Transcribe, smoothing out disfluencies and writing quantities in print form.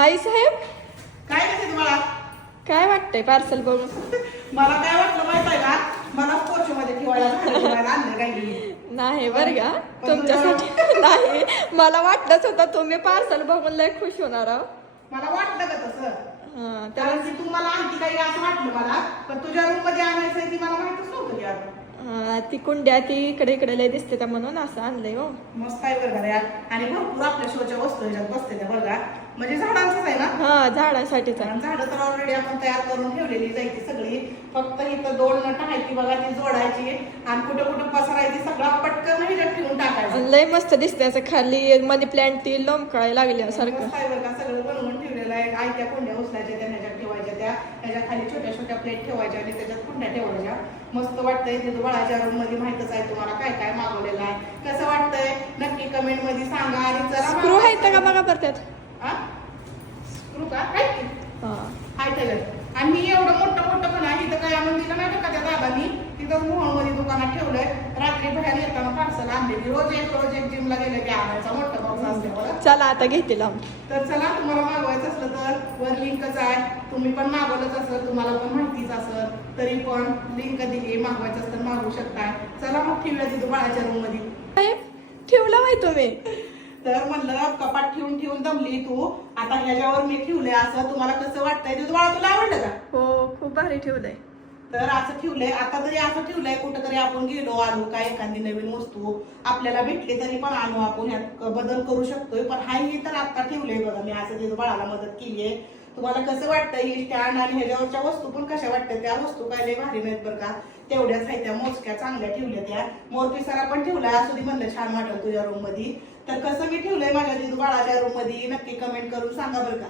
आई साहेब काय म्हणते तुम्हाला? काय वाटतंय पार्सल बघून? मला काय वाटलं माहित आहे का, मला कोचमध्ये ठेवायला आणलं काही नाही बरं का तुमच्यासाठी नाही, मला वाटलंच होतं तुम्ही पार्सल बघून लय खुश होणार आहो. मला वाटलं का तसं, हा, कारण की तुम्हाला आणखी काही असं वाटलं मला, पण तुझ्या रूम मध्ये आणायचं ती मला माहितच नव्हतं की आता. ती कुंड्या ती इकडे इकडे लय दिसते त्या म्हणून असं आणलंय हो. मस्त आहे बरं का यार, आणि भरपूर आपल्या शोच्या वस्तू ह्याच्यात बसते त्या बघा, म्हणजे झाडांचंच आहे ना. हा झाडासाठीच आहे. आणि झाडं तर ऑलरेडी आपण तयार करून ठेवलेली जायची सगळी, फक्त इथं 2 नट आहेत ती बघा, ती जोडायची आणि कुठं कुठं पसरायची, सगळा पटकन ह्याच्यात ठेवून टाकायचं. लय मस्त दिसते असं खाली मनी प्लांट ती लोंबकळायला लागल्यासारखं. मस्त आहे बरं का, सगळं बनवून ठेवलेलं आहे. आयत्या कुंड्या उचलायच्या, त्या ह्याच्यात ठेवायच्या, त्या ह्याच्या खाली छोट्या छोट्या प्लेट ठेवायच्या आणि त्याच्यात कुंड्या ठेवायच्या. मस्त वाटतंय. तिथं बाळाच्या रूम मध्ये माहितच आहे तुम्हाला काय काय मागवलेलं आहे. कसं वाटतंय नक्की कमेंट मध्ये सांगा. आणि चला स्क्रू आहेत का बघा परत? स्क्रू का आहे की? हा हाय त्याच्यात. आणि मी एवढं मोठं मोठं पण आहे, तिथं काय आणून दिलं नाही बरं का त्या दादानी, तिथं मोहनमध्ये दुकानात ठेवलंय. रात्री बाहेर येताना पार्सल आणलेली, रोज एक जिमला गेलं की आणायचा, मोठं बॉक्स असल्यामुळे. चला आता घेते लावून. तर चला, तुम्हाला मागवायचं असलं तर वर लिंकच आहे, तुम्ही पण मागवलंच असलं, तुम्हाला पण माहितीच असलं तरी पण लिंक दिली, मागवायचं असतं मागवू शकताय. चला मग ठेवूया तिथं बाळाच्या रूम मध्ये. साहेब ठेवला माहिती तुम्ही? तर म्हणलं कपाट ठेवून ठेवून दमली तू, आता ह्याच्यावर मी ठेवलंय. असं तुम्हाला कसं वाटतंय? तुझं बाळा तुला आवडलं का? हो खूप भारी ठेवलंय. तर असं ठेवलंय. आता तरी असं ठेवलंय, कुठंतरी आपण गेलो आलो काय एखादी नवीन वस्तू आपल्याला भेटली तरी पण आणू, आपण ह्यात बदल करू शकतोय. पण हाय ही तर आता ठेवलंय बघा मी, असं तिथं बाळाला मदत केलीये. तुम्हाला कसं वाटतंय ही स्टँड आणि ह्याच्यावरच्या वस्तू पण कशा वाटतात? त्या वस्तू काय लय भारी नाहीत बरं का, तेवढ्याच आहेत त्या, मोजक्या चांगल्या ठेवल्या. त्या मोरपिसारा पण ठेवलाय, असू दे म्हणलं छान वाटलं तुझ्या रूम मध्ये. तर कसं मी ठेवलंय माझ्या तिथं बाळाच्या रूम मध्ये नक्की कमेंट करून सांगा बरं का.